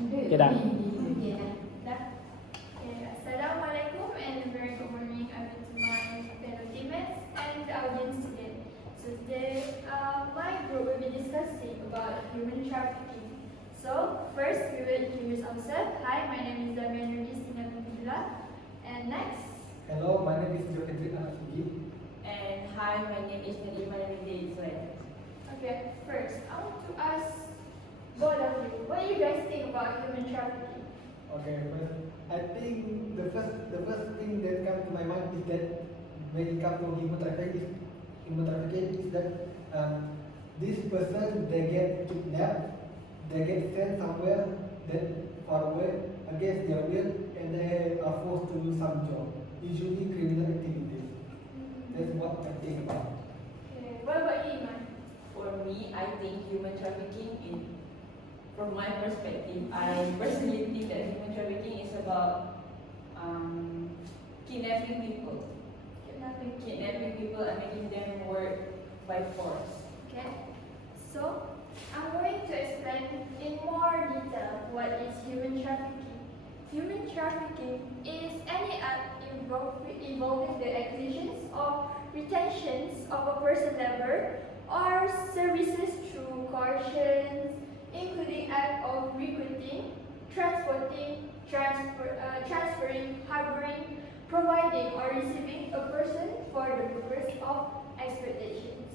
Okay, dah. Assalamualaikum and a very good morning to my fellow teammates and the audience today. So today, my group will be discussing about human trafficking. So first, we will introduce ourselves. Hi, my name is Damia. And next. Hello, my name is Jofetri Anasugi. And hi, my name is Iman. Okay, first, I want to ask both of you, what do you guys think about human trafficking? Okay, first, I think the first thing that comes to my mind is that when it comes to human trafficking is that this person they get kidnapped, they get sent somewhere that far away against their will, and they are forced to do some job, usually criminal activities. That's what I think about. Okay, what about you, Iman? For me, I think human trafficking from my perspective, I personally think that human trafficking is about kidnapping people. Kidnapping people and making them work by force. Okay, so I'm going to explain in more detail what is human trafficking. Human trafficking is any act involving the acquisitions or retentions of a person labor or services through coercion, including act of recruiting, transporting, transferring, harboring, providing or receiving a person for the purpose of exploitations.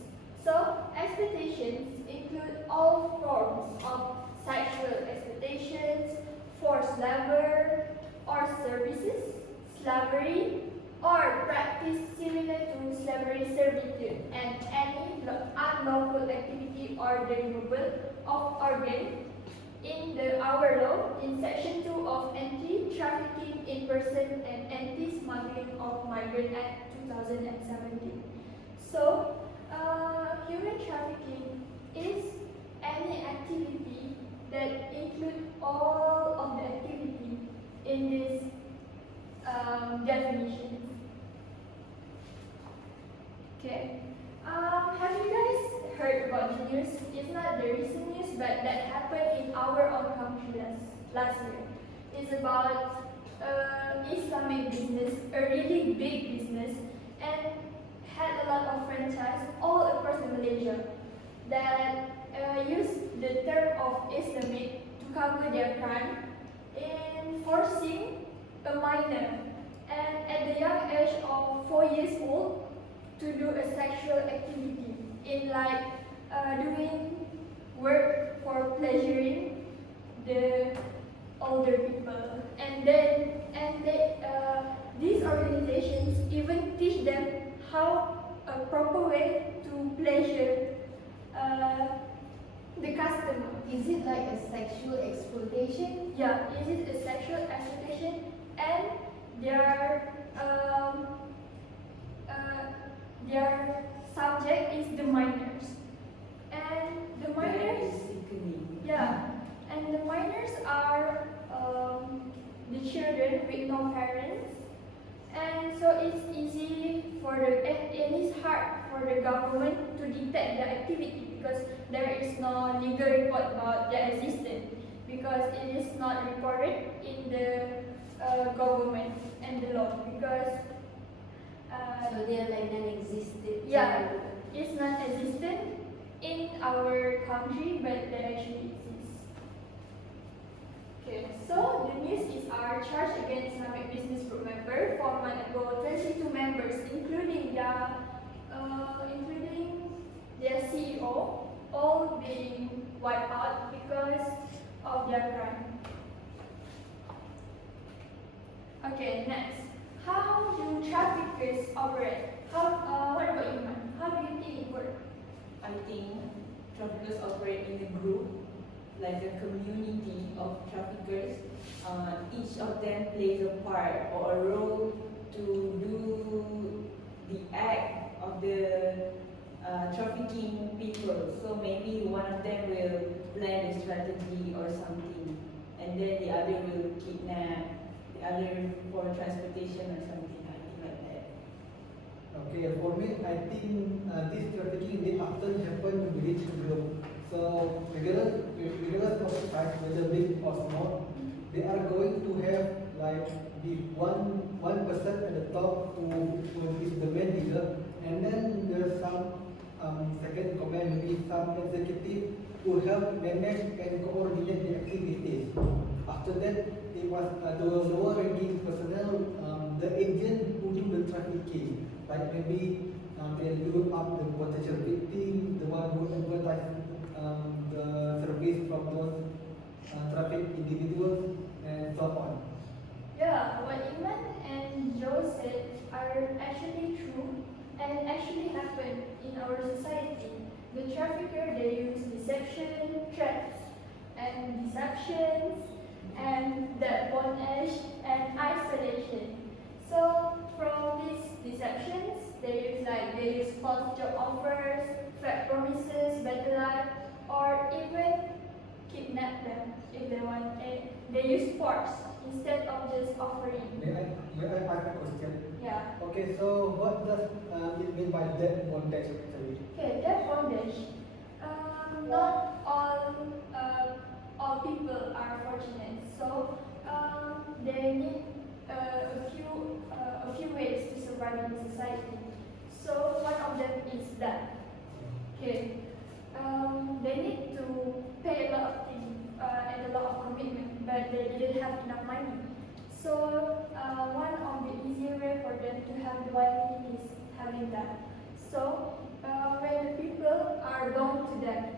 So, exploitations include all forms of sexual exploitations, forced labor or services, slavery, or practice similar to slavery servitude, and any unlawful activity or the removal of organ. In our law, in Section 2 of Anti-Trafficking in Person and Anti-Smuggling of Migrant Act 2017. So, human trafficking is any activity that includes all of the activity in this definition. Okay. Have you guys heard about the news? It's not the recent news, but that happened in our own country last year. It's about Islamic business, a really big business, and had a lot of franchise all across Malaysia that use the term of Islamic to cover their crime in forcing a minor and at the young age of 4 years old to do a sexual activity in doing work for pleasuring the older people, and these organizations even teach them how a proper way to pleasure the customer. Is it like a sexual exploitation? Yeah, is it a sexual exploitation? And their subject is the minors. And the minors, yeah, and the minors are the children with no parents, and so it's easy it is hard for the government to detect their activity because there is no legal report about their existence because it is not reported in the government and the law because so they are like non-existent. yeah, it's non-existent in our country, but they actually exist. Okay, so the news is our charge against Islamic business group member. 4 months ago, 22 members, including their CEO, all being wiped out because of their crime. Okay, next. How do traffickers operate? What about you, Man? How do you think it works? I think traffickers operate in a group, like a community of traffickers. Each of them plays a part or a role to do the act of the trafficking people. So maybe one of them will plan a strategy or something, and then the other will kidnap the other for transportation or something. I think like that. Okay, for me, I think this trafficking they often happen within the group. So together we regardless of the size, whether big or small, they are going to have like the one person at the top who is the main leader, and then there's some second in command, maybe some executive to help manage and coordinate the activities. After that, it was the lower ranking personnel, the agent who do the trafficking, like maybe they look up the potential victim, the one who advertise the service from those trafficked individuals, and so on. Yeah, what Iman and Joe said are actually true and actually happen in our society. The trafficker, they use deception, threats, and deceptions, and the bondage and isolation. So from these deceptions, they use false job offers, fake promises, better life, or even kidnap them if they want. They use force instead of just offering. May I ask a question? Yeah. Okay, so what does it mean by debt bondage actually? Okay, that bondage. Not all people are fortunate, so they need a few ways to survive in society. So one of them is that. Okay, they need to pay a lot of things and a lot of commitment, but they didn't have enough money. So one of the easier way for them to have the money is having that. So when the people are bound to that,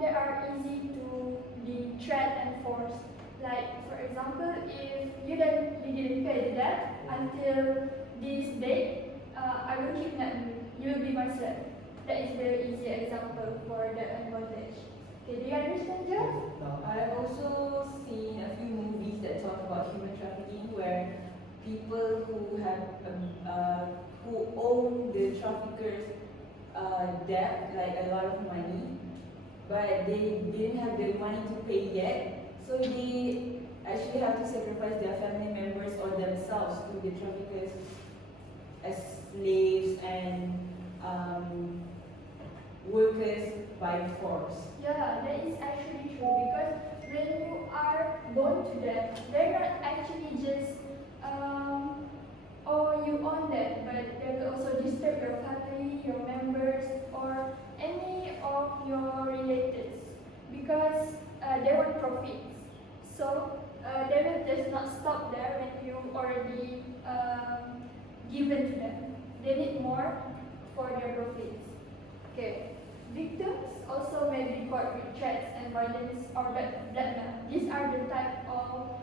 they are easy to be threat and forced. Like for example, if you didn't pay the debt until this date, I will kidnap you. You will be my slave. That is very easy example for the advantage. Okay, do you understand, Joe? No. I've also seen a few movies that talk about human trafficking where people who own the traffickers debt, like a lot of money, but they didn't have the money to pay yet, so they actually have to sacrifice their family members or themselves to the traffickers as slaves and workers by force. Yeah, that is actually true because when you are born to them, they're not actually just oh you own them, but they will also disturb your family, your members, or any of your relatives because they want profits. So they will just not stop there when you already given to them. They need more for their profits. Okay. Victims also may be caught with threats and violence or blackmail. These are the type of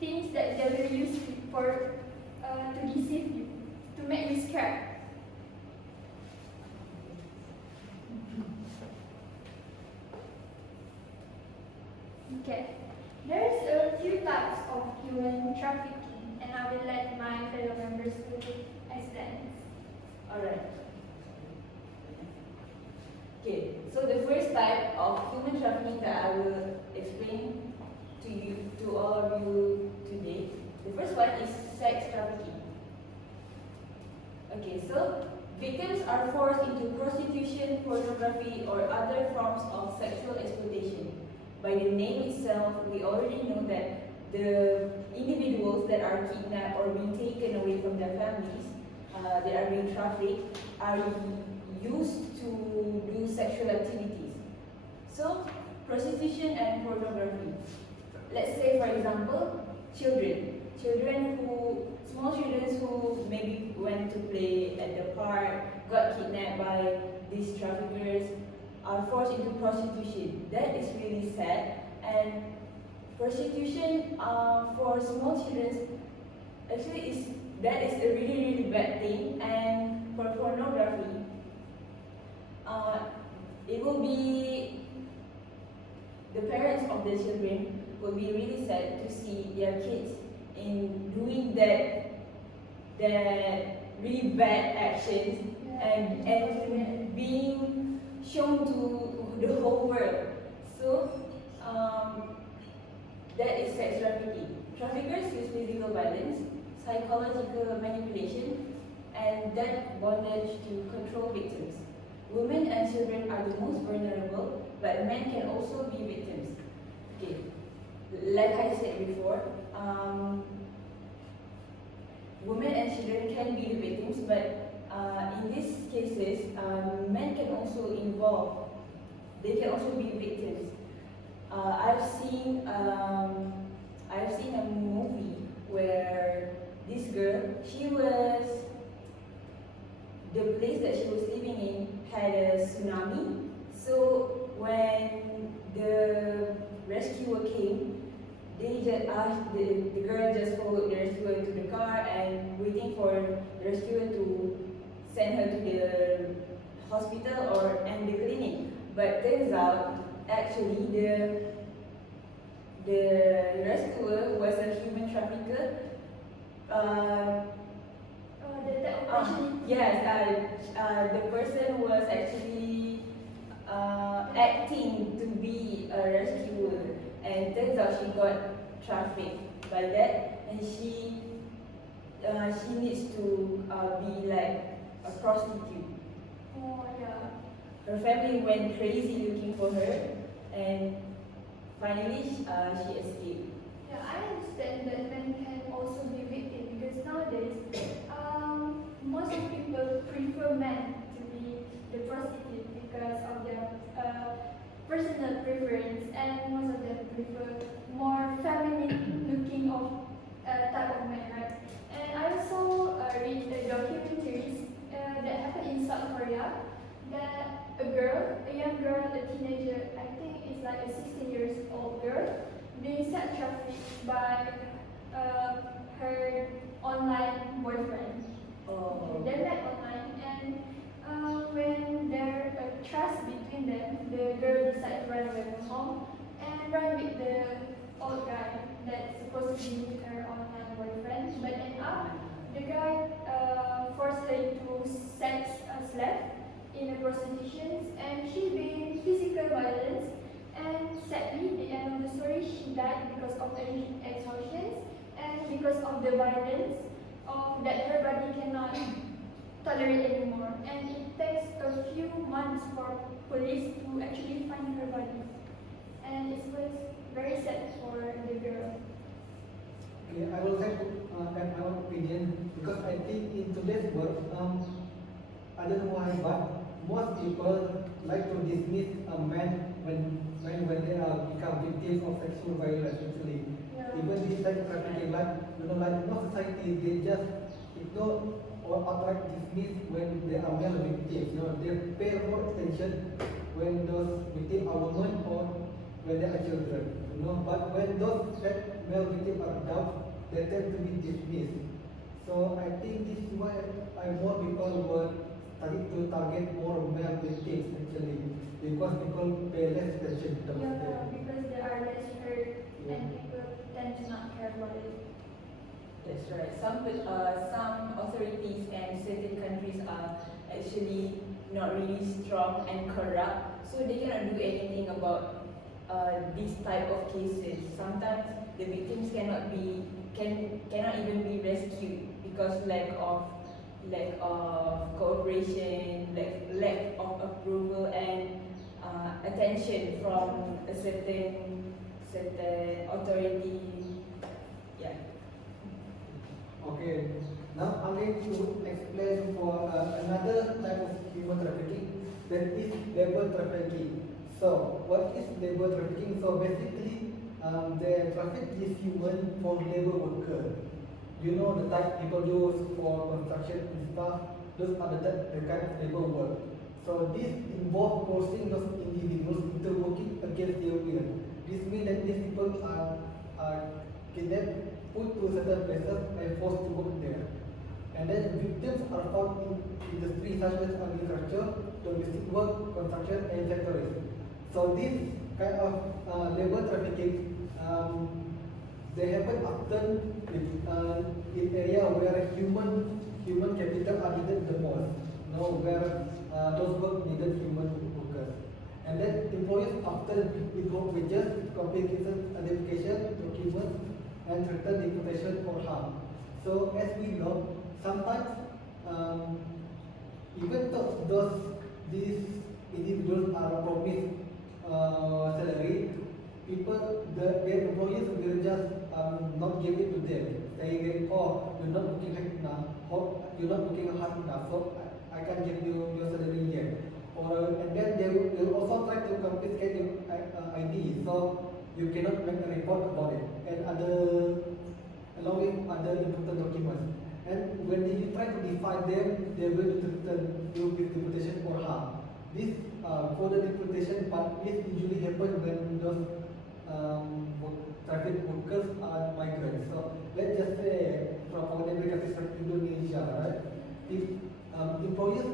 things that they will use for to deceive you, to make you scared. Okay, there's a few types of human trafficking, and I will let my fellow members to explain. Alright. Okay, so the first type of human trafficking that I will explain to all of you today, the first one is sex trafficking. Okay, so victims are forced into prostitution, pornography, or other forms of sexual exploitation. By the name itself, we already know that the individuals that are kidnapped or being taken away from their families, they are being trafficked, are used to do sexual activities. So, prostitution and pornography. Let's say, for example, small children who maybe went to play at the park, got kidnapped by these traffickers, are forced into prostitution. That is really sad. And prostitution for small children actually that is a really, really bad thing. And for pornography, it will be, the parents of the children will be really sad to see their kids in doing that really bad actions and being shown to the whole world. So that is sex trafficking. Traffickers use physical violence, psychological manipulation, and debt bondage to control victims. Women and children are the most vulnerable but men can also be victims. Okay, like I said before, women and children can be the victims, but in these cases, men can also involve. They can also be victims. I've seen a movie where this girl, the place that she was living in had a tsunami. So when the rescuer came, they just asked the girl just followed the rescuer into the car and waiting for the rescuer to send her to the hospital and the clinic. But turns out actually the rescuer was a human trafficker. The person was actually acting to be a rescuer, and turns out she got trafficked by that, and she needs to be like a prostitute. Oh yeah. Her family went crazy looking for her, and finally she escaped. Yeah, I understand that men can also be victims because nowadays, most of people prefer men to be the prostitute because of their personal preference, and most of them prefer more feminine looking of type of men, right? And I also read a documentaries that happened in South Korea that a young girl, a teenager, I think it's like a 16 years old girl, being sex trafficked by her online boyfriend. Oh. They met online, and when there trust between them, the girl decided to run away from home and run with the old guy that's supposed to be her online boyfriend. But end up, the guy forced her into sex slave in a prostitution, and she being physical violence. And sadly, the end of the story, she died because of exhaustion and because of the violence that her body cannot tolerate anymore. And it takes a few months for police to actually find her body. And it was very sad for the girl. Okay, I will have add my own opinion because I think in today's world, I don't know why, but most people like to dismiss a man when they are become victims of sexual violence. Actually, Yeah. even this sex trafficking, like most society, they just ignore or outright dismiss when they are male victims. They pay more attention when those victims are women or when they are children. But when those male victims are adults, they tend to be dismissed. So I think this is why more people were starting to target more male victims actually, because people pay less attention to them. Yeah, because they are less hurt and people tend to not care about it. That's right. Some authorities and certain countries are actually not really strong and corrupt, so they cannot do anything about this type of cases. Sometimes the victims cannot even be rescued because lack of cooperation, lack of approval and attention from a certain authority. Yeah. Okay, now I'm going to explain for another type of human trafficking, that is labor trafficking. So, what is labor trafficking? So basically, they traffic this human for labor worker. The type people use for construction and stuff. Those are the kind of labor work. So this involves forcing those individuals into working against their will. This means that these people are kidnapped, put to certain places and forced to work there. And then victims are found in industries such as agriculture, domestic work, construction and factories. So this kind of labor trafficking, they happen often in area where human capital are needed the most. Where those work needed human workers. And then employers often withhold wages, complicated identification, documents, and threaten deportation or harm. So as we know, sometimes even though these individuals are promised salary, their employers will just not give it to them, saying that, oh, you're not working hard enough, you're not working hard enough, so I can't give you your salary yet. And then they will also try to confiscate your ID, so you cannot make a report about it, and along with other important documents. And when you try to defy them, they will threaten you with deportation or harm. This for the deportation part, this usually happens when those traffic workers are migrants. So let's just say from our neighboring countries like Indonesia, right? If employers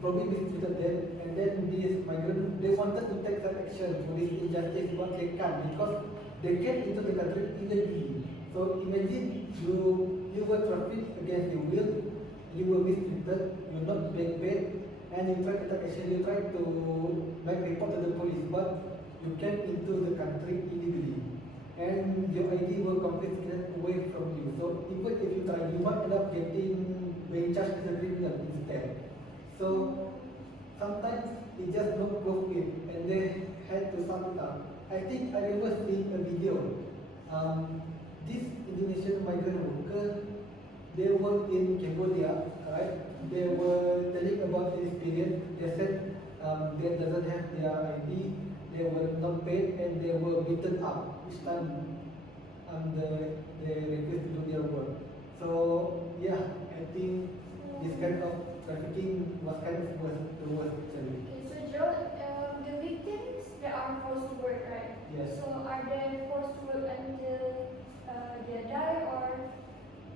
probably mistreated them, and then these migrants, they wanted to take some action for this injustice, but they can't because they came into the country illegally. So imagine you were trafficked against your will, you were mistreated, you're not being paid, and you try to take action, you try to make report to the police, but you came into the country illegally, and your ID will confiscated away from you. So even if you try, you might end up being charged as a criminal instead. So sometimes it just not go with, and they had to sum it up. I think I remember seeing a video. This Indonesian migrant worker, they work in Cambodia, right? They were telling about their experience. They said they doesn't have their ID, they were not paid, and they were beaten up each time they refused to do their work. So yeah, I think this kind of trafficking was kind of the worst actually. Okay, so Joe, the victims, they are forced to work, right? Yes. So are they forced to work until they die, or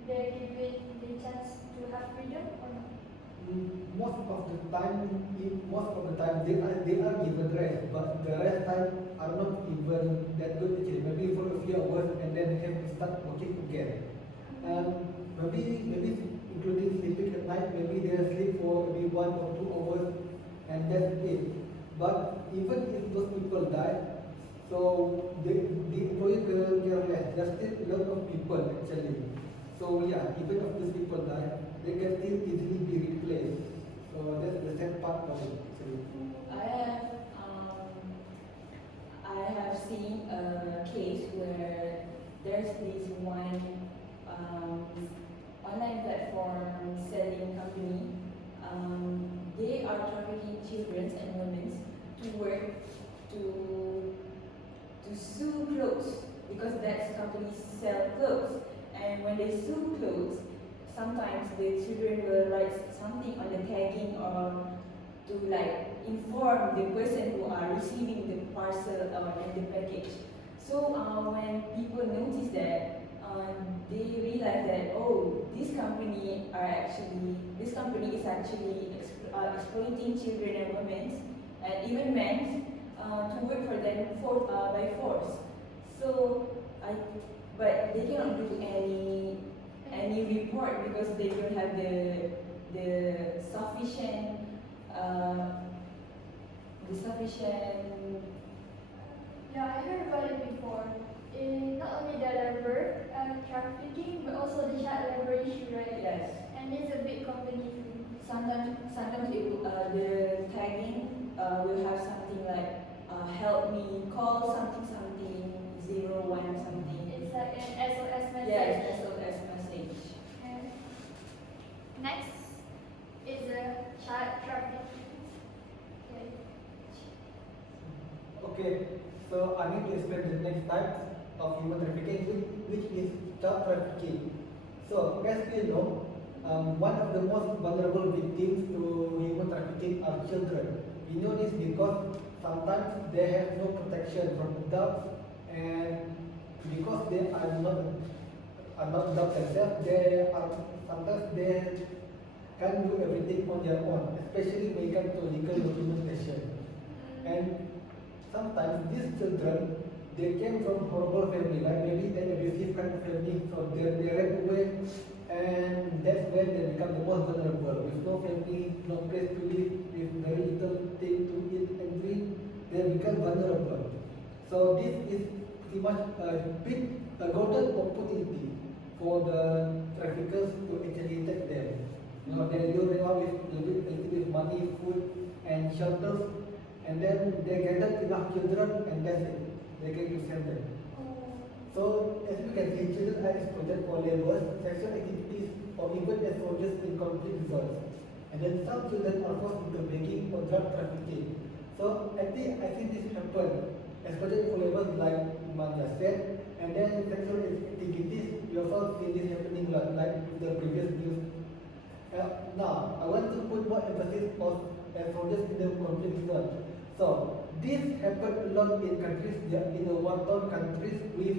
they given the chance to have freedom or not? Most of the time they are given rest, but the rest time are not even that good actually. Maybe for a few hours, and then they have to start working again. Maybe including sleeping at night, maybe they sleep for maybe 1 or 2 hours, and that's it. But even if those people die, so the employer will care less. There's still a lot of people actually. So yeah, even if those people die, they can still easily be replaced. So that's the sad part of it actually. I have seen a case where there's this one online platform selling company. They are trafficking children and women to work to sew clothes, because that's companies sell clothes. And when they sew clothes, sometimes the children will write something on the tagging or to like inform the person who are receiving the parcel and the package. So when people notice that, they realize that, oh, this company is actually exploiting children and women and even men to work for them by force. So but they cannot do any report because they don't have the sufficient Yeah, I heard about it before. Not only the labor trafficking, but also the child labor issue, right? Yes. And it's a big company too. Sometimes it will, the tagging will have something like help me call something 01 something. It's like an SOS message. Yes, SOS message. And next is a child trafficking. Okay, so I need to explain the next type of human trafficking, which is child trafficking. So as we know, one of the most vulnerable victims to human trafficking are children. We know this because sometimes they have no protection from adults, and because they are not adults themselves, sometimes they can't do everything on their own, especially when it comes to legal documentation. And sometimes these children, they came from horrible family, like maybe an abusive kind of family, so they ran away, and that's when they become the most vulnerable. With no family, no place to live, with very little thing to eat and drink, they become vulnerable. So this is pretty much a golden opportunity for the traffickers to actually take them. You know, they lure them out with a little bit money, food, and shelters, and then they gather enough children, and that's it. They get to sell them. So as you can see, children are exploited for labor, sexual activities, or even as soldiers in conflict zones. And then some children are forced into begging or drug trafficking. So I think this happened, exploited for labor like Iman just said, and then sexual activities, we also see this happening like the previous news. Now, I want to put more emphasis on soldiers in the conflict zone. So this happened a lot in countries, in the war-torn countries with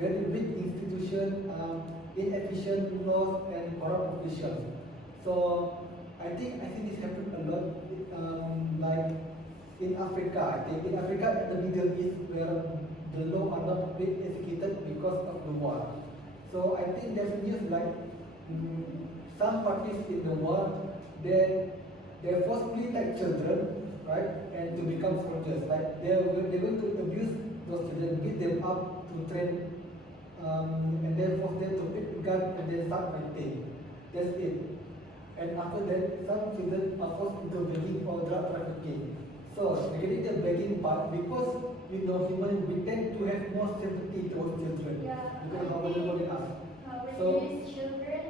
very weak institutions, inefficient laws, and corrupt officials. So I think this happened a lot, like in Africa. I think in Africa and the Middle East, where the law are not being executed because of the war. So I think there's news like some parties in the war, they forcibly take children, right, and to become soldiers. Like they're going to abuse those children, beat them up to train, and then force them to pick a gun and then start fighting. That's it. And after that, some children are forced into begging or drug trafficking. So regarding the begging part, because human, we tend to have more sympathy towards children. Yeah, Because how I think vulnerable they are. when So- we use children,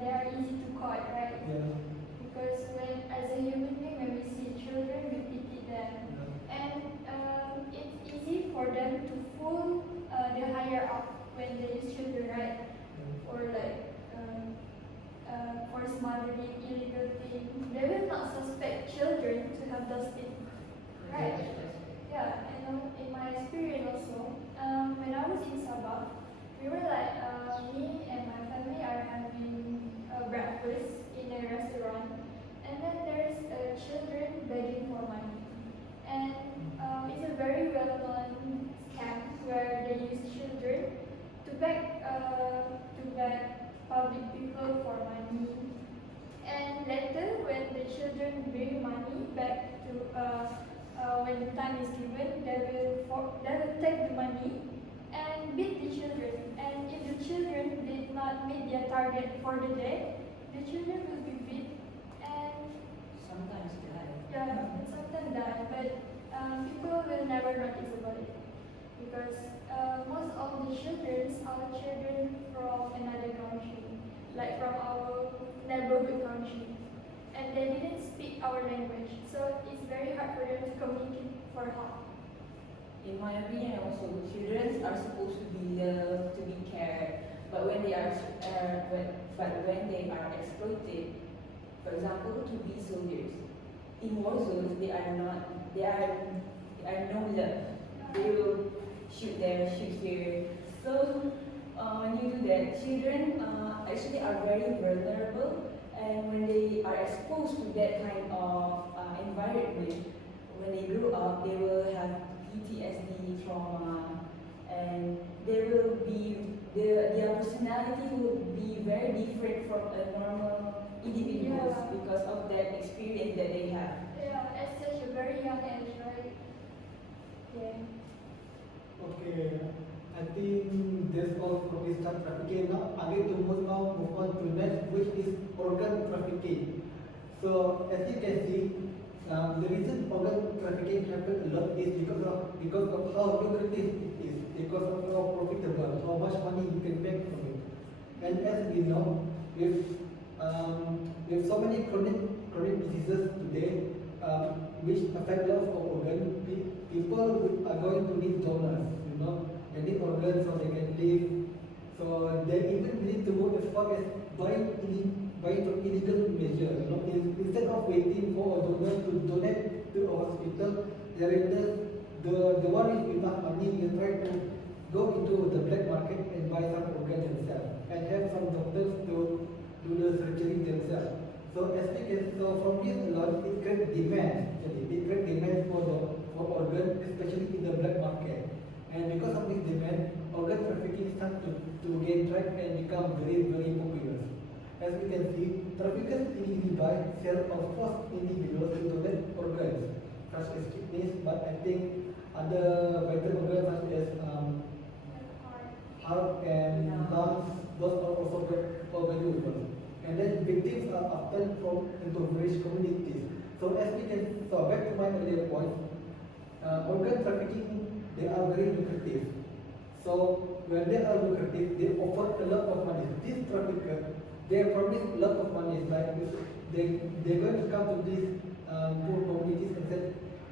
they are easy to caught, right? Yeah. Because as a human being, when we see children, we pity them, and it's easy for them to fool the higher up when they use children, right? Or like for smuggling, illegal thing. They will not suspect children to have those things, right? Yeah, I know in my experience also, when I was in Sabah, we were like, me and my family are having breakfast in a restaurant, and then there's children begging for money. And it's a very well-known scam where they use children to beg public people for money. And later, when the children bring money back to when the time is given, they will take the money and beat the children. And if the children did not meet their target for the day, the children will be beat and Sometimes die. yeah, and sometimes die. But people will never notice about it because most of the children are children from another country, like from our neighborhood country, and they didn't speak our language, so it's very hard for them to communicate for help. In my opinion, also children are supposed to be loved, to be cared, but when they are exploited, for example, to be soldiers, in war zones they are no love. They will shoot there, shoot here. So when you do that, children actually are very vulnerable, and when they are exposed to that kind of environment, when they grow up, they will have PTSD, trauma, and their personality will be very different from a normal individuals Yeah. because of that experience that they have. Yeah, at such a very young age, right? Yeah. Okay, I think that's all for this time trafficking. Now, I'm going to move on to next, which is organ trafficking. So, as you can see, the reason organ trafficking happens a lot is because of how lucrative it is, because of how profitable, how much money you can make from it. And as we know, with so many chronic diseases today, which affect lots of organs, people are going to need donors. They need organs so they can live. So they even need to go as far as buying illegal measure. Instead of waiting for a donor to donate to a hospital, the one with enough money will try to go into the black market and buy some organs themselves and have some doctors to do the surgery themselves. So as we can, so from this alone, it creates demand. Actually, it creates demand for organ, especially in the black market. And because of this demand, organ trafficking starts to gain track and become very, very popular. As we can see, traffickers illegally buy, sell, or force individuals to donate organs, such as kidneys, but I think other vital organs such as heart and lungs, those are also valuable. And then victims are often from impoverished communities. So as we can so back to my earlier point, organ trafficking, they are very lucrative. So when they are lucrative, they offer a lot of money. These traffickers, they promise a lot of money. Like they're going to come to these poor communities and say,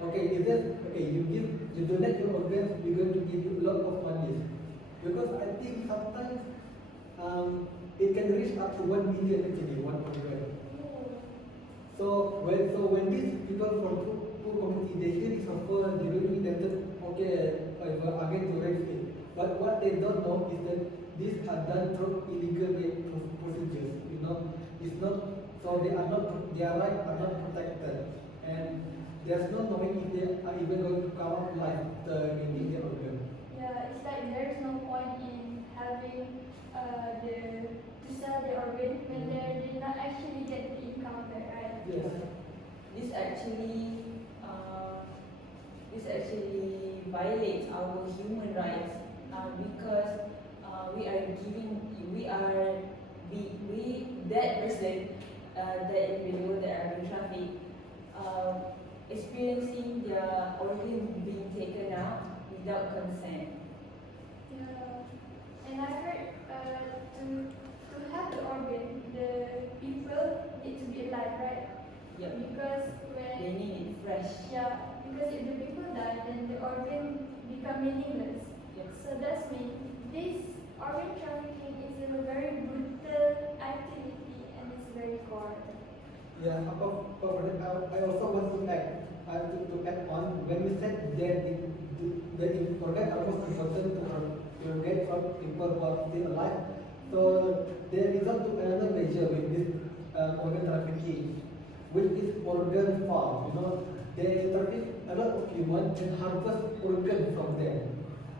okay, you donate your organs, we're going to give you a lot of money. Because I think sometimes it can reach up to 1 million actually, one organ. So when these people from poor community, they hear this offer, they really tempted, okay, again to raise it. But what they don't know is that these are done through illegal procedures. You know, it's not, so they their rights are not protected, and there's no knowing if they are even going to come out alive after getting their organ. Yeah, it's like there's no point in having to sell the organ when they did not actually get the income back, right? Yes. This actually violates our human rights because that person, that individual that are being trafficked, experiencing their organ being taken out without consent. Yeah, and I heard to have the organ, the people need to be alive, right? Yep. Because They when need it fresh. because if the people die, then the organ become meaningless. Yep. So that's mean this organ trafficking is a very brutal activity and it's very gore. Yeah, I also want to add on, when we said that the organ are most important to get from people who are still alive, so they resort to another measure with this organ trafficking, which is organ farm. You know, they traffic a lot of humans and harvest organ from them.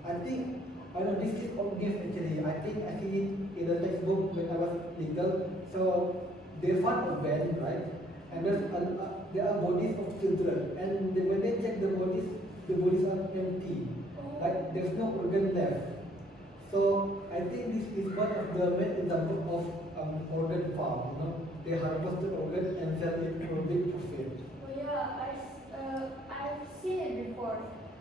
I know this is obvious actually. I think actually in the textbook when I was legal, so they found a van, right? And there are bodies of children, and when they check the bodies are empty. Like there's no organ left. So I think this is one of the main example of organ farm. You know, they harvest the organ and sell it for big profit. Oh yeah, I've seen it before.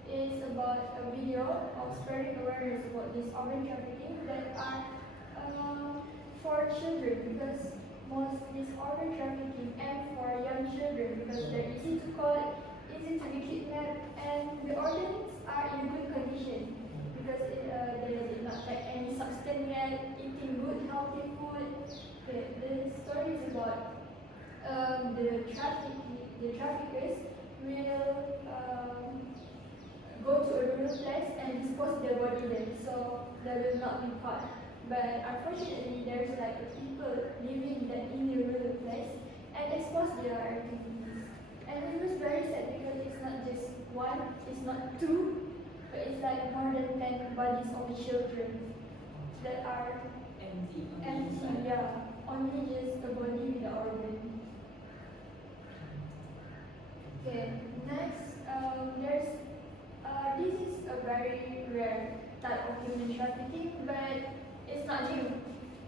It's about a video of spreading awareness about this organ trafficking that are for children, because most this organ trafficking and for young children because they're easy to call, easy to be kidnapped, and the organs are in good condition because they did not take any substance yet, eating good healthy food. The story is about the traffickers will go to a rural place and dispose their body there, so they will not be caught. But unfortunately, there's like people living in the rural place and expose their activities. And it was very sad because it's not just one, it's not two, but it's like more than 10 bodies of children that are Empty. yeah, only just a body with the organ. Okay, next, this is a very rare type of human trafficking, but it's not new.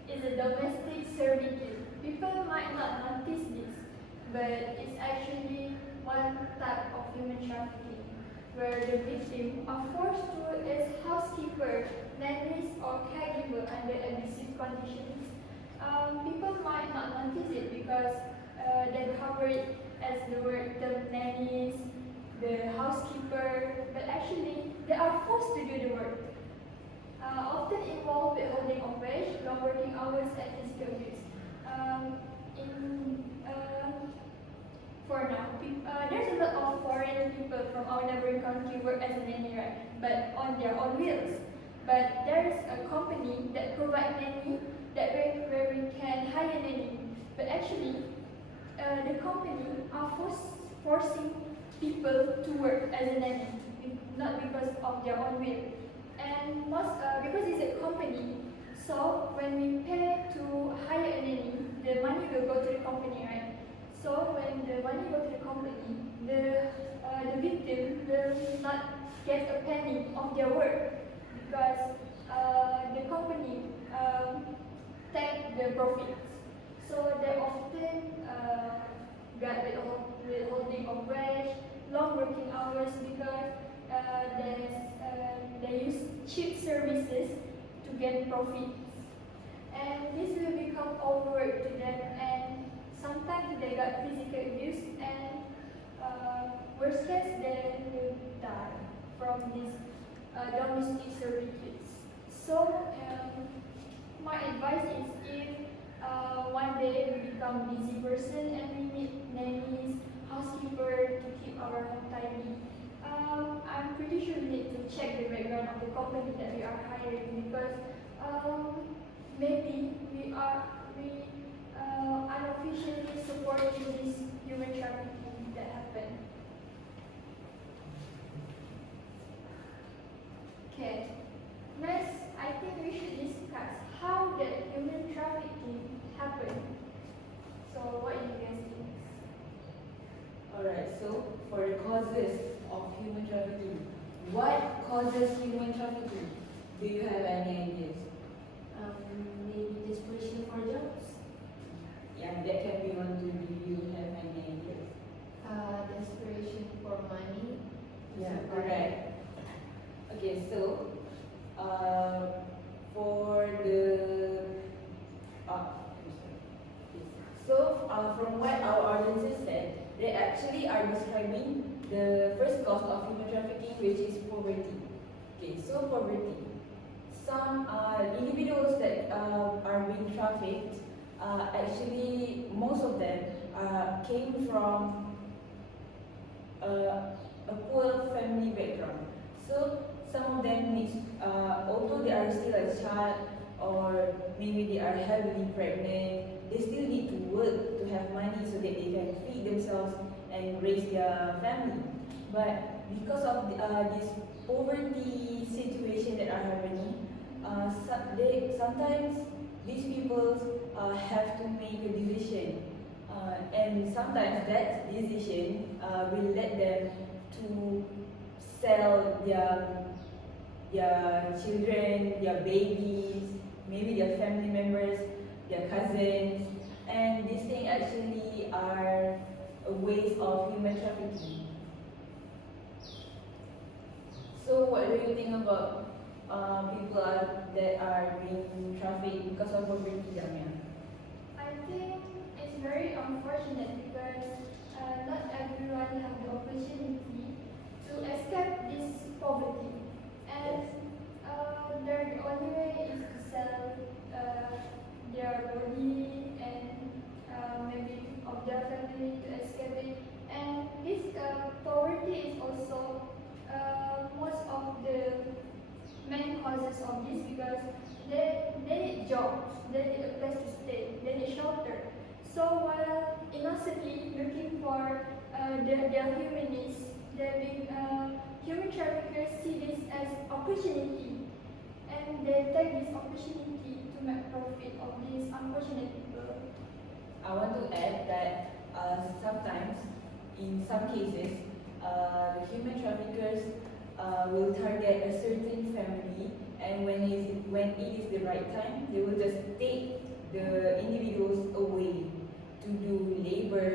It's a domestic servitude. People might not notice this, but it's actually one type of human trafficking, where the victim are forced to work as housekeeper, nannies, or caregiver under abusive conditions. People might not notice it because they cover it as the word term nannies, the housekeeper, but actually they are forced to do the work. Often involve withholding of wage, long working hours, and physical abuse. For now, there's a lot of foreign people from our neighboring country work as a nanny, right? But on their own wheels. But there's a company that provides nanny where we can hire nanny. But actually, the company are forcing people to work as a nanny, not because of their own will. And because it's a company, so when we pay to hire a nanny, the money will go to the company, right? So when the money goes to the company, the victim will not get a penny of their work because the company take the profits. So they often get withholding of wage, others because they use cheap services to gain profits. And this will become overwork to them, and sometimes they got physical abuse, and worst case they will die from these domestic servitudes. So my advice is, if one day we become busy person and we need nannies, housekeeper to keep our home tidy, I'm pretty sure we need to check the background of the company that we are hiring, because maybe we unofficially supporting this human trafficking that happen. Okay, next I think we should discuss how that human trafficking happen. So what do you guys think? Alright, so for the causes of human trafficking, what causes human trafficking? Do you have any ideas? Maybe desperation for jobs. Yeah, that can be one too. Do you have any ideas? Desperation for money. Yeah, correct. Okay, so for the from what our audiences said, they actually are describing the first cause of human trafficking, which is poverty. Okay, so poverty. Some individuals that are being trafficked, actually most of them came from a poor family background. So some of them needs, although they are still a child, or maybe they are heavily pregnant, they still need to work to have money so that they can feed themselves and raise their family. But because of this poverty situation that are happening, sometimes these people have to make a decision, and sometimes that decision will let them to sell their children, their babies, maybe their family members, their cousins, and these things actually are a ways of human trafficking. So what do you think about people that are being trafficked because of poverty, Damia? I think it's very unfortunate because not everyone have the opportunity to escape this poverty, and their only way is to sell their body and maybe of their family to escape it. And this poverty is also most of the main causes of this, because they need jobs, they need a place to stay, they need shelter. So while innocently looking for their human needs, human traffickers see this as opportunity, and they take this opportunity to make profit of these unfortunate people. I want to add that sometimes, in some cases, the human traffickers will target a certain family, and when it is the right time, they will just take the individuals away to do labor,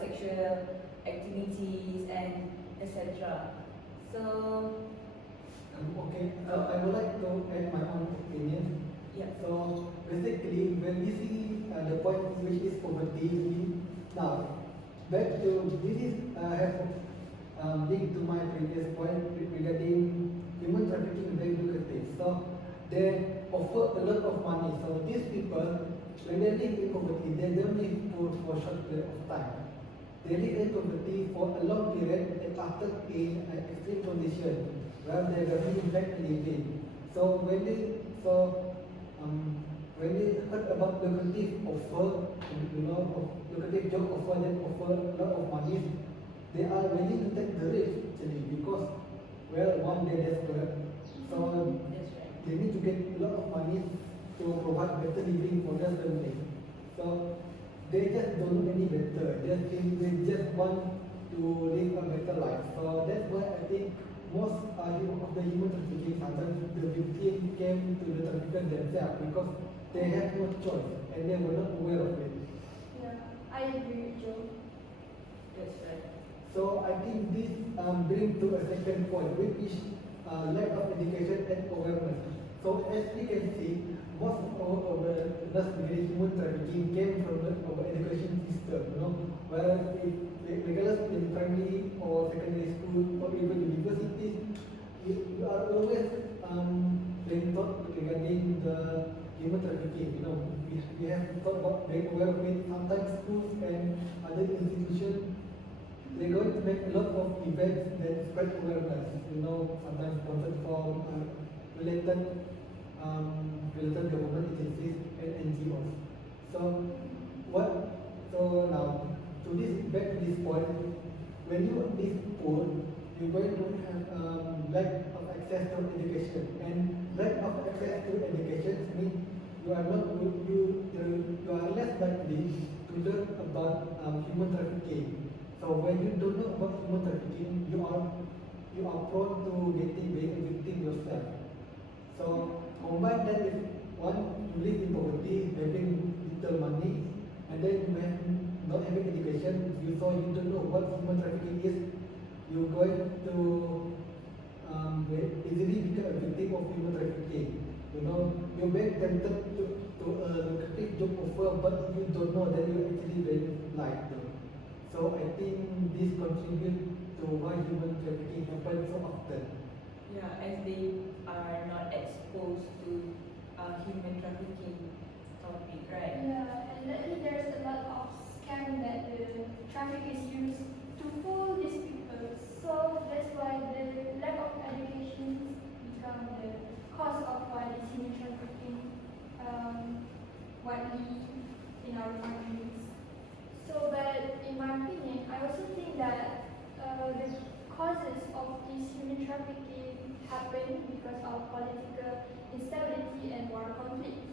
sexual activities, and etc. So, Okay, I would like to add my own opinion. yeah. So basically, when we see the point which is poverty, now back to this is have linked to my previous point regarding human trafficking very lucrative. So they offer a lot of money. So these people, when they live in poverty, they don't live for a short period of time. They live in poverty for a long period, and after in an extreme condition where they are really bad living. So when they heard about lucrative offer, lucrative job offer that offer a lot of money, they are willing to take the risk actually, because one day desperate, so That's right. they need to get a lot of money to provide better living for their family. So they just don't know any better. They just want to live a better life. So that's why I think most of the human trafficking, sometimes the victim came to the traffickers themselves because they have no choice and they were not aware of it. Yeah, I agree with Joe. That's right. So I think this brings to a second point, which is lack of education and awareness. So as we can see, most of our awareness regarding human trafficking came from our education system. Whereas regardless in primary or secondary school or even universities, you are always being taught regarding the human trafficking. We have thought about being aware of it. Sometimes schools and other institutions, they're going to make a lot of events that spread awareness. Sometimes sponsored from related government agencies and NGOs. So what? So now to this back to this point, when you live poor, you're going to have lack of access to education, and lack of access to education means you are less likely to learn about human trafficking. So when you don't know about human trafficking, you are prone to being a victim yourself. So combine that with one, you live in poverty, having little money, and then you have not having education, you don't know what human trafficking is, you're going to easily become a victim of human trafficking. You're very tempted to lucrative job offer, but you don't know that you actually being lied to. So I think this contributes to why human trafficking happens so often. Yeah, as they are not exposed to human trafficking topic, right? Yeah, and lately there's a lot of scam that the traffic is used to fool these people. So that's why the lack of education become the cause of why this human trafficking widely in our countries. So, but in my opinion, I also think that the causes of this human trafficking happen because of political instability and war conflict.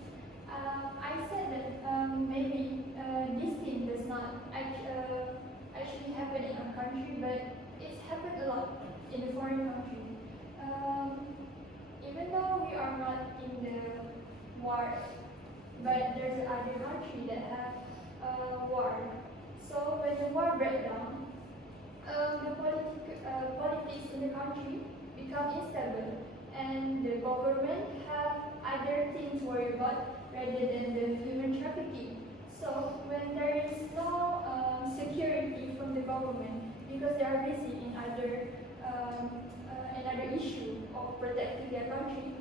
I said that maybe this thing does not actually happen in our country, but it's happened a lot in the foreign country. Even though we are not in the war, but there's other country that have war. So when the war breaks down, the politics in the country become unstable, and the government have other things to worry about rather than the human trafficking. So when there is no security from the government because they are busy in another issue of protecting their country,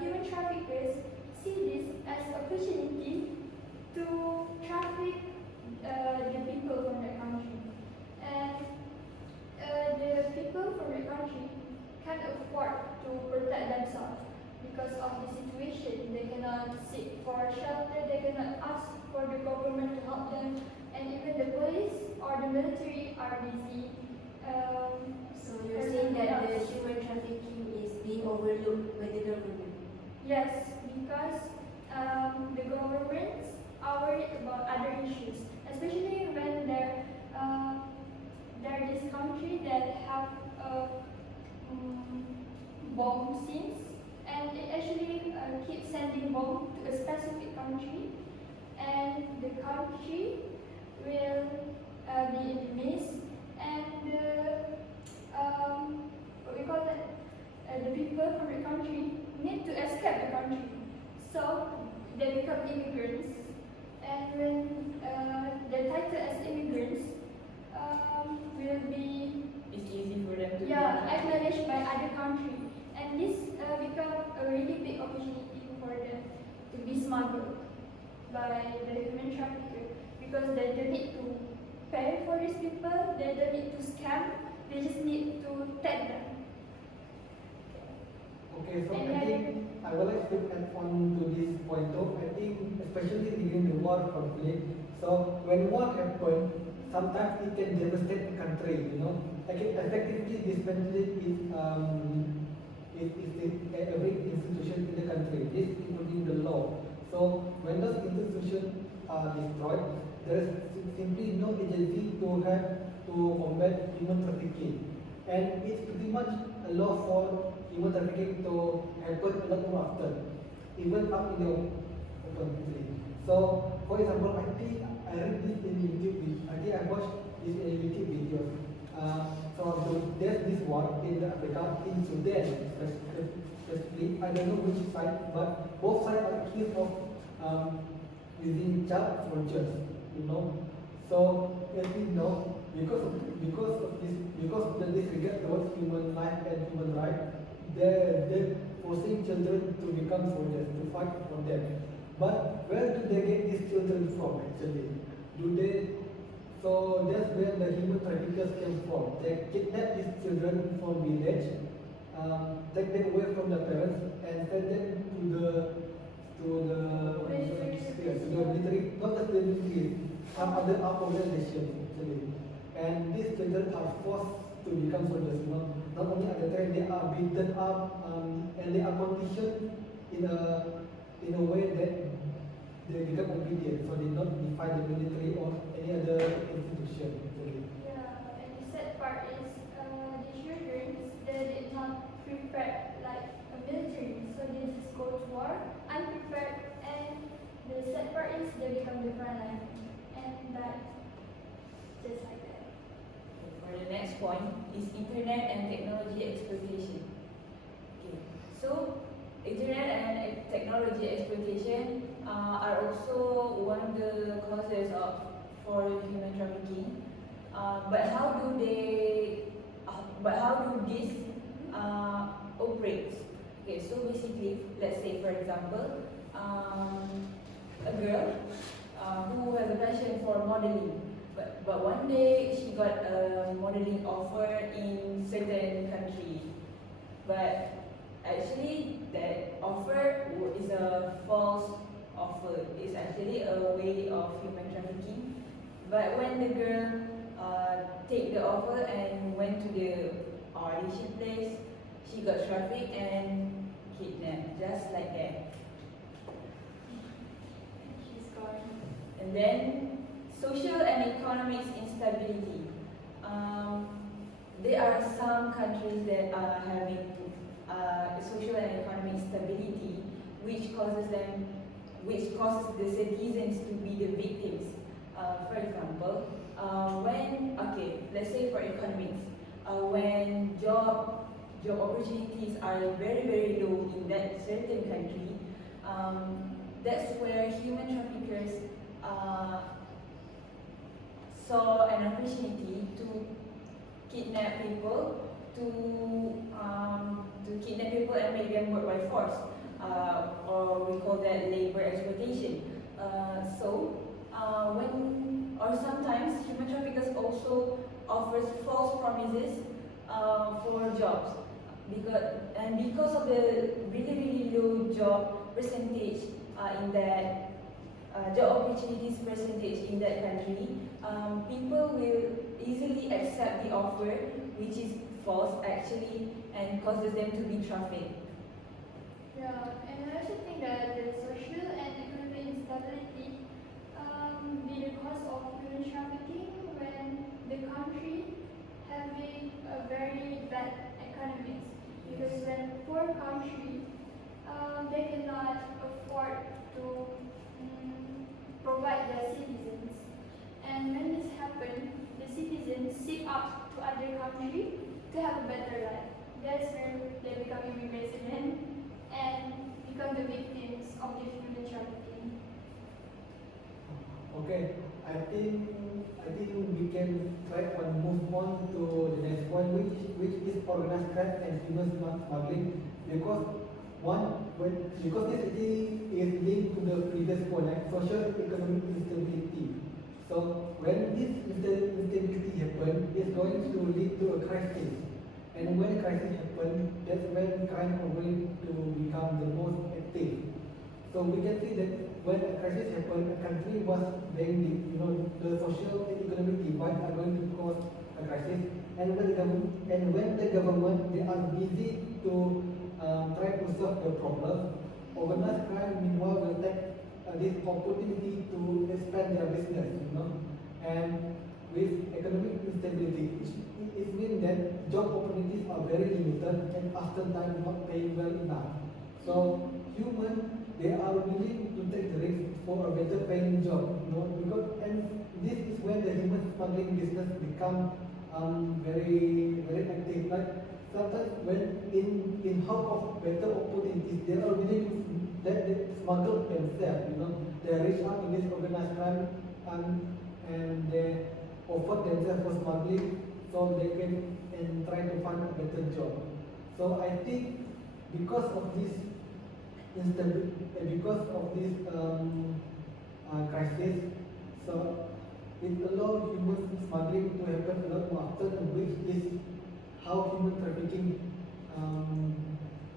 human traffickers see this as opportunity to traffic the people from their country. And the people from their country can't afford to protect themselves because of the situation. They cannot seek for shelter, they cannot ask for the government to help them, and even the police or the military are busy. So you're saying that the human trafficking is being overlooked by the government? Yes, because the governments are worried about other issues, especially when there is country that have bomb scenes, and it actually keeps sending bomb to a specific country, and the country will be in the midst, and what we call that, the people from the country need to escape the country, so they become immigrants, and when they're titled as immigrants, will be It's easy for them to acknowledged by other country, and this become a really big opportunity for them to be smuggled by the human trafficker, because they don't need to pay for these people, they don't need to scam, they just need to take them. Okay, so I think I would like to add on to this point though. I think especially during the war conflict, so when war happens, sometimes it can devastate the country, Like effectively dismantling every institution in the country, this including the law. So when those institutions are destroyed, there is simply no agency to combat human trafficking. And it's pretty much a law for human trafficking to happen a lot more often, even up in the open country. So, for example, I think I read this in YouTube. I think I watched this YouTube videos. There's this one in Africa, in Sudan, specifically. I don't know which side, but both sides are accused of using child soldiers. You know, so as we know, because of the disregard towards human life and human rights, they're forcing children to become soldiers to fight for them. But where do they get these children from actually? Do they? So that's where the human traffickers came from. They kidnap these children from village, take them away from the parents, and send them to the military, not just the military, some other armed organizations actually. And these children are forced to become soldiers. You know, not only are they trained, they are beaten up, and they are conditioned in a way that they become obedient, so they not defy the military or any other institution. Actually. Yeah, and the sad part is the children, they did not prepare like a military, so they just go to war unprepared, and the sad part is they become the front line and die just like that. For the next point is internet and technology exploitation. Okay, so internet and technology exploitation are also one of the causes for human trafficking. But how do this operate? Okay, so basically, let's say for example, a girl who has a passion for modeling, but one day she got a modeling offer in certain country, but actually that offer is a false offer. It's actually a way of human trafficking. But when the girl take the offer and went to the audition place, she got trafficked and kidnapped, just like that. She's gone. And then social and economic instability. There are some countries that are having social and economic instability, which causes the citizens to be the victims. For example, let's say for economics, when job opportunities are very very low in that certain country, that's where human traffickers saw an opportunity to kidnap people, and make them work by force, or we call that labor exploitation. Sometimes human traffickers also offers false promises for jobs, because of the really low job percentage in that job opportunities percentage in that country, people will easily accept the offer, which is false actually, and causes them to be trafficked. Yeah, and I also think that the social and economic instability be the cause of human trafficking when the country having a very bad economics. Because when poor country, they cannot afford to provide their citizens. And when this happens, the citizens seek out to other country to have a better life. That's where they become immigrants again and become the victims of the human trafficking. Okay, I think we can try and move on to the next point, which is organized crime and human smuggling, because this is linked to the previous point, like social economic instability. So when this instability happens, it's going to lead to a crisis. And when crisis happens, that's when crime are going to become the most active. So we can see that when a crisis happens, a country was being, the social and economic divide are going to cause a crisis. And when the government they are busy to try to solve the problem, organized crime meanwhile will take this opportunity to expand their business, And with economic instability, it means that job opportunities are very limited and oftentimes not paying well enough. So human they are willing to take the risk for a better paying job, because and this is when the human smuggling business become very active. Like sometimes when in hope of better opportunities, they are willing to that they smuggle themselves. They reach out to this organized crime and they offer themselves for smuggling so they can and try to find a better job. So I think because of this because of this crisis, so it allows human smuggling to happen a lot more often, which is how human trafficking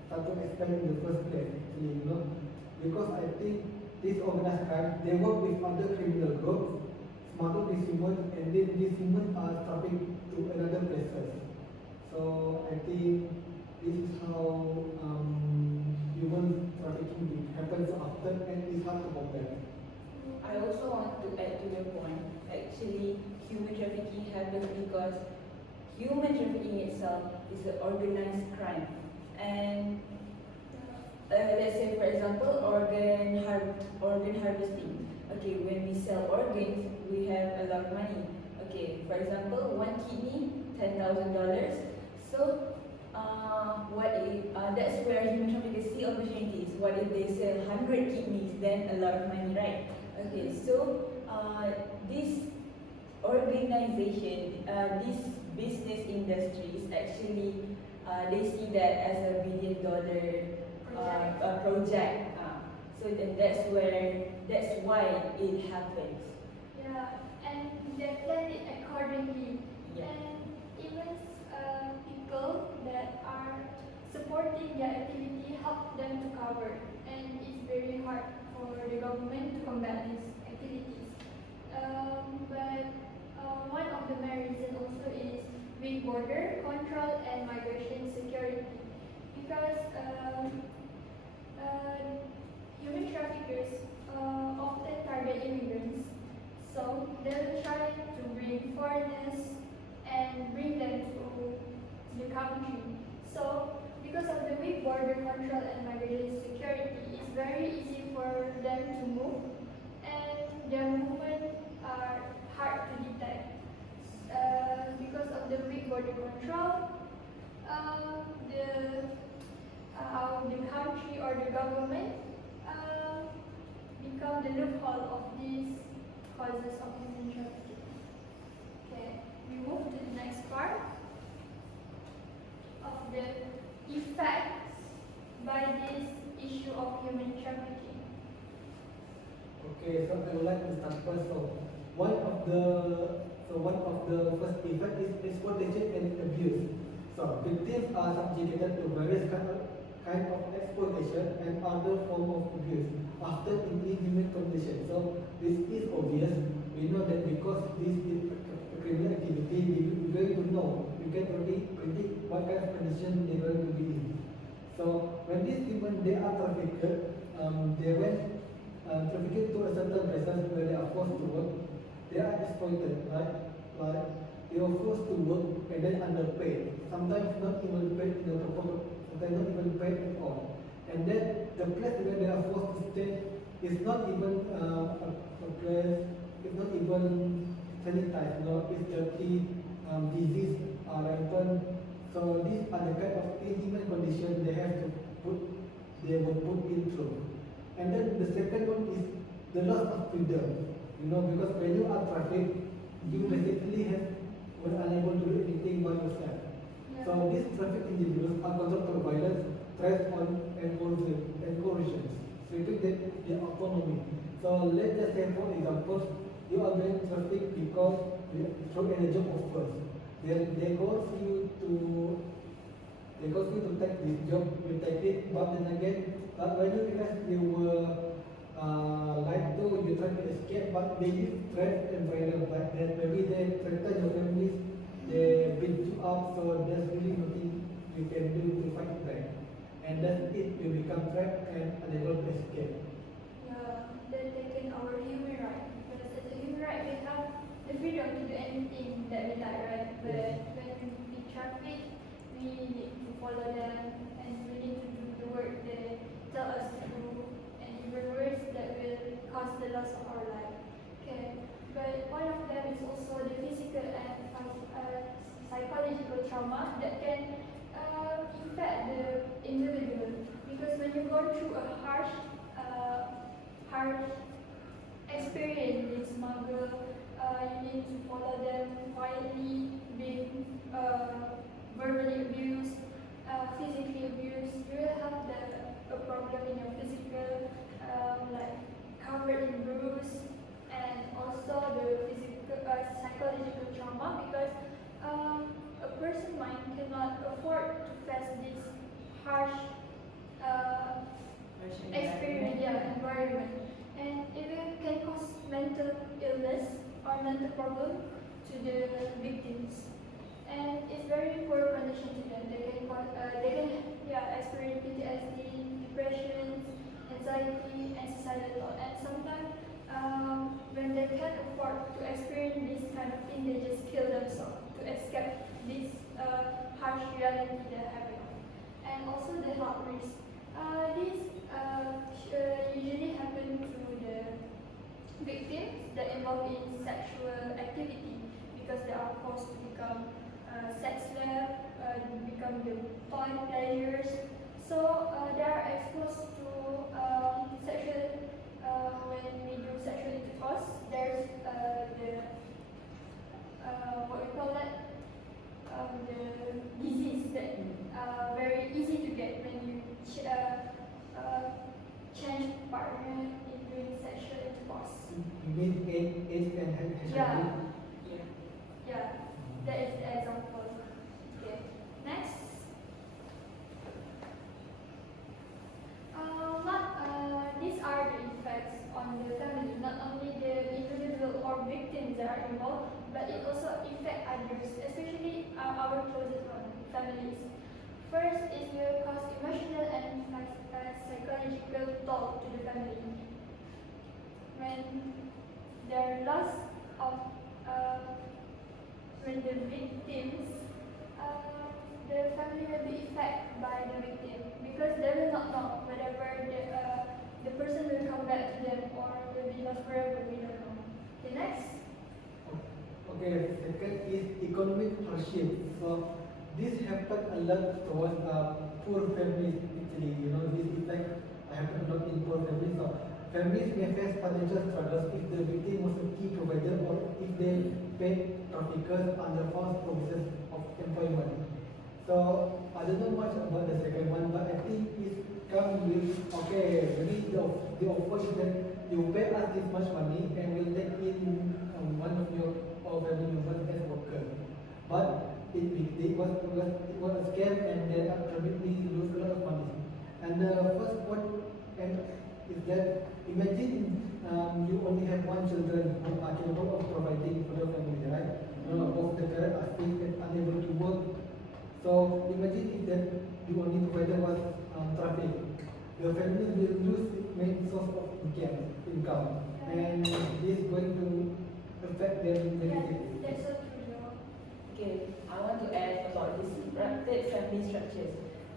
start to expand in the first place. Actually, because I think this organized crime, they work with other criminal groups, smuggle these humans, and then these humans are trafficked to another places. So I think this is how human trafficking happens often and is hard to combat. I also want to add to your point. Actually, human trafficking happens because human trafficking itself is an organized crime. And let's say, for example, organ harvesting. Okay, when we sell organs, we have a lot of money. Okay, for example, one kidney, $10,000. So, that's where human traffickers see opportunities. What if they sell 100 kidneys? Then a lot of money, right? Okay, so this organization, this business industry is actually they see that as a $1 billion project. So then that's why it happens. Yeah, and they plan it accordingly. Yeah. And even people that are supporting their activity help them to cover. And it's very hard for the government to combat these activities. But one of the main reasons also is weak border control and migration security. Because human traffickers often target immigrants, so they will try to bring foreigners and bring them to the country. So, because of the weak border control and migration security, it's very easy for them to move, and their movements are hard to detect. Because of the weak border control, the country or the government become the loophole of these causes of human trafficking. Okay, we move to the next part of the effects by this issue of human trafficking. Okay, so I would like to start first. So one of the first effect is exploitation and abuse. So victims are subjected to various kind of exploitation and other form of abuse, often in inhuman conditions. So this is obvious. We know that because this is a criminal activity, we going to know, we can already predict what kind of condition they're going to be in. So when these people they are trafficked, they went trafficked to a certain places where they are forced to work. They are exploited, right? Like they are forced to work and then underpaid. Sometimes not even paid in the proper. Sometimes not even paid at all. And then the place where they are forced to stay is not even a place. It's not even sanitized. It's dirty, disease are rampant. So these are the kind of inhuman conditions they have to they were put in through. And then the second one is the loss of freedom. Because when you are trafficked, you basically were unable to do anything by yourself. Yeah. So these trafficked individuals are controlled by violence, threats and coercion, restricting their autonomy. So let's just say, for example, you are being trafficked because through a job offers. They cause you to take this job, you take it, but then again, when you realize you were lied to, you try to escape, but they use threats and violence like that. Maybe they threaten your families, they beat you up, so there's really nothing you can do to fight back. And that's it, you become trapped and unable to escape. Yeah, they're taking our human right. Because as a human right, we have the freedom to do anything that we like, right? But when we traffic, we need to follow them and we need to do the work they tell us to do, and are experienced in smuggle, you need to follow them quietly, being verbally abused, physically abused. You will have a problem in your physical, like covered in bruise, and also the physical, psychological trauma because a person mind cannot afford to face this harsh experience, yeah, environment, and it can cause mental illness or mental problem to the victims, and it's very poor condition to them. They can experience PTSD, depression, anxiety, and suicidal thought. And sometimes when they can't afford to experience this kind of thing, they just kill themselves to escape this harsh reality that happen. And also the health risk. This usually happen to the victims that involve in sexual activity because they are forced to become sex slave, become the toy players. So they are exposed to sexual when we do sexual intercourse. There's the what we call that the disease that very easy to get when you change partner in doing sexual intercourse. You mean AIDS and HIV? Yeah. Yeah, that is the example. Okay, next. These are the effects on the family, not only the individual or victims that are involved, but it also affects others, especially our closest families. First is will cause emotional and psychological toll to the family. When their loss of when the victims, the family will be affected by the victim because they will not know whether the person will come back to them or will be lost forever. We don't know. The next. Okay, second is economic hardship. So this happens a lot towards poor families. Actually, this effect happens a lot in poor families. So families may face financial struggles if the victim was a key provider or if they pay traffickers under false promises of employment. So I don't know much about the second one, but I think it comes with maybe the offer is that you pay us this much money and we'll take in one of your family members as worker. But it was a scam and they ultimately lose a lot of money. And the first point is that imagine you only have one children who are capable of providing for your family, right? Both the parents are sick and unable to work. So imagine if that you only provider was traffic. Your family will lose its main source of income, and this is going to affect them negatively. That's so true. Okay, I want to add about disrupted family structures.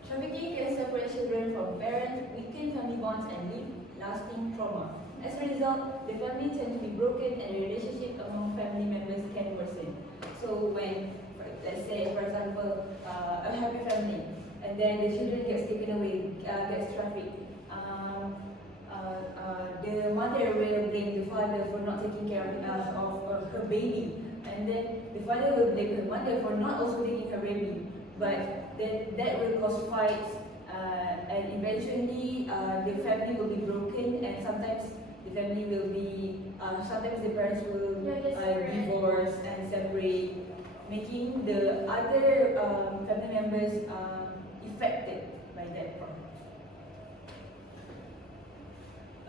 Trafficking can separate children from parents, weaken family bonds, and leave lasting trauma. As a result, the family tend to be broken and the relationship among family members can worsen. So when, let's say, for example, a happy family, and then the children gets taken away, gets trafficked, the mother will blame the father for not taking care of her baby, and then the father will blame the mother for not also taking her baby. But then that will cause fights, and eventually the family will be broken, and sometimes the family will be, sometimes the parents will divorce and separate, making the other family members affected by that problem.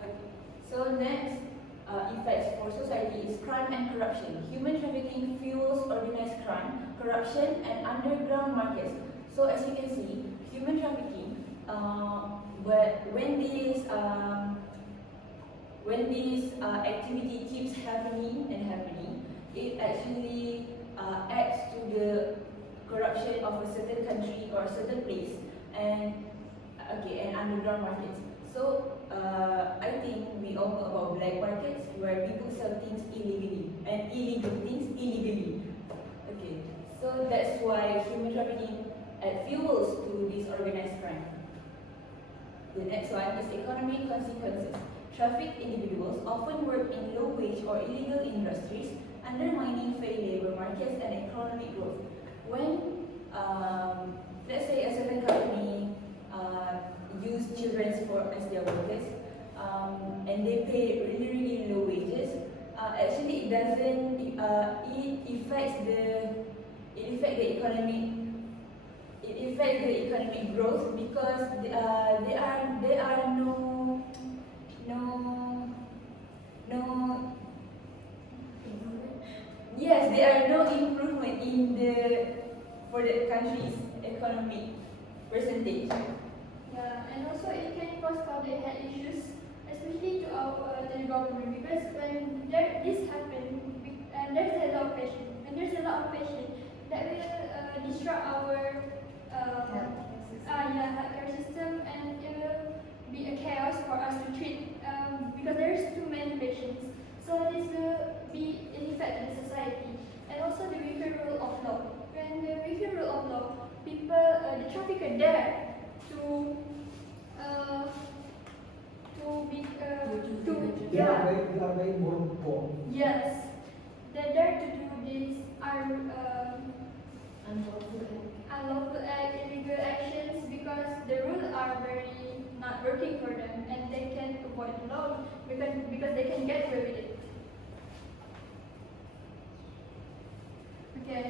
Okay. So next effects for society is crime and corruption. Human trafficking fuels organized crime, corruption, and underground markets. So as you can see, human trafficking, but when this activity keeps happening, it actually adds to the corruption of a certain country or a certain place, and underground markets. So I think we all know about black markets where people sell things illegally and illegal things illegally. Okay, so that's why human trafficking adds fuels to this organized crime. The next one is economic consequences. trafficked individuals often work in low-wage or illegal industries, undermining fair labor markets and economic growth. When, let's say, a certain company use children as their workers, and they pay really, really low wages, actually it doesn't, it affects the economic growth because there are no yes, there are no improvement for the country's economic percentage. Yeah, and also it can cause public health issues, especially to the government, because when this happens, and there's a lot of patient, that will disrupt our healthcare system, and it will be a chaos for us to treat because there's too many patients. So this will be an effect on the society, and also the weaker rule of law. When the weaker rule of law, the trafficker dare to They are very more poor. yes, they dare to do these unlawful illegal actions because the rules are very not working for them, and they can avoid the law because they can get away with it. Okay.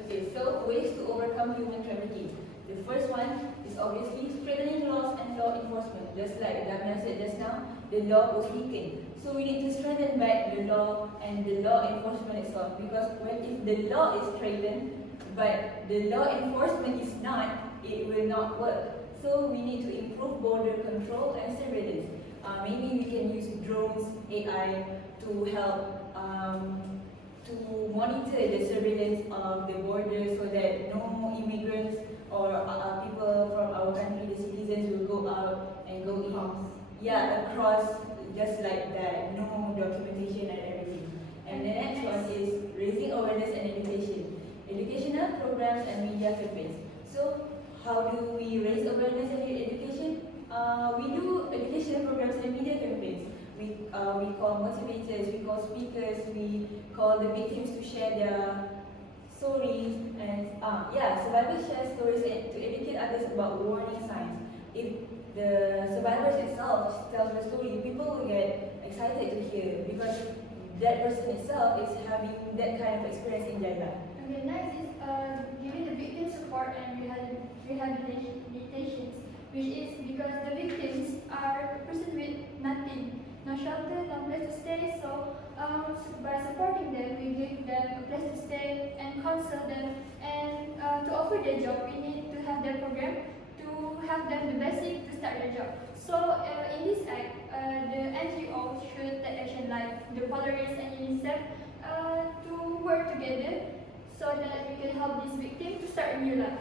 Okay, so ways to overcome human trafficking. The first one is obviously strengthening laws and law enforcement. Just like Damia said just now, the law was weakened. So we need to strengthen back the law and the law enforcement itself, because if the law is strengthened but the law enforcement is not, it will not work. So we need to improve border control and surveillance. Maybe we can use drones, AI to help to monitor the surveillance of the border so that no immigrants or people from our country, the citizens, will go out and go in. Yeah, across just like that, no documentation and everything. And the next one is raising awareness and education. Educational programs and media campaigns. So how do we raise awareness and education? We do educational programs and media campaigns. We call motivators, we call speakers, we call the victims to share their stories, and survivors share stories to educate others about warning signs. If the survivors itself tells the story, people will get excited to hear because that person itself is having that kind of experience in their life. Okay, next is giving the victim support and rehabilitations, which is because the victims are a person with nothing, no shelter, no place to stay. So by supporting them, we give them a place to stay and counsel them, and to offer their job, we need to have their program to have them the basic to start their job. So in this act, the NGO should take action like the Polaris and UNICEF to work together so that we can help this victim to start a new life.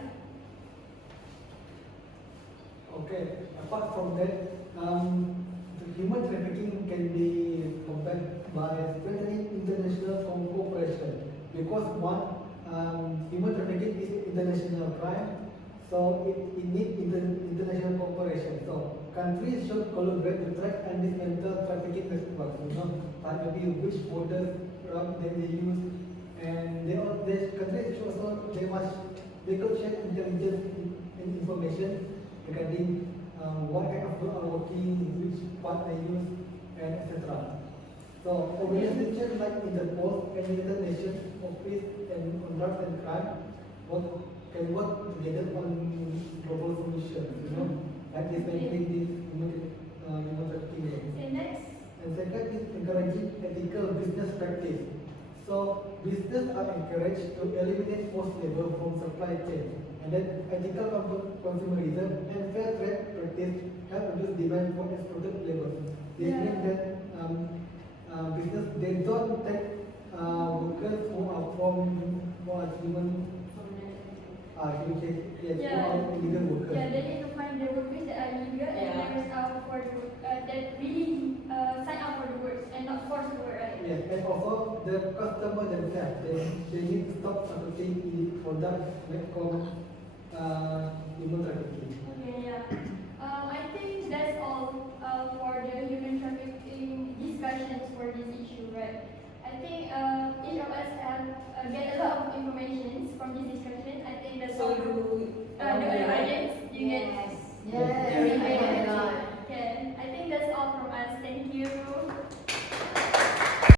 Okay, apart from that, the human trafficking can be combated by strengthening international cooperation, because human trafficking is international crime, so it needs international cooperation. So countries should collaborate to track and dismantle trafficking networks. Maybe which borders they use, and countries should they could share intelligence information regarding what kind of group are working, which part they use, and etc. So organizations like Interpol and United Nations Office on Drugs and Crime can work together on global solutions, like dismantling this human trafficking. Okay, next. And second is encouraging ethical business practice. So business are encouraged to eliminate forced labor from supply chain, and then ethical consumerism and fair trade practice help reduce demand for exploited labor. This means that business, they don't take workers who are human illegal workers. Yeah, they need to find the workers that are legal and there are for the work that really sign up for the work and not force the work, right? Yes, and also the customer themselves, they need to stop supporting products made from human trafficking. Okay, yeah. I think that's all for the but I think each of us have get a lot of information from this discussion. I think that's all. So do The audience, you get. Yes. Yes. Very good. Okay, I think that's all from us. Thank you.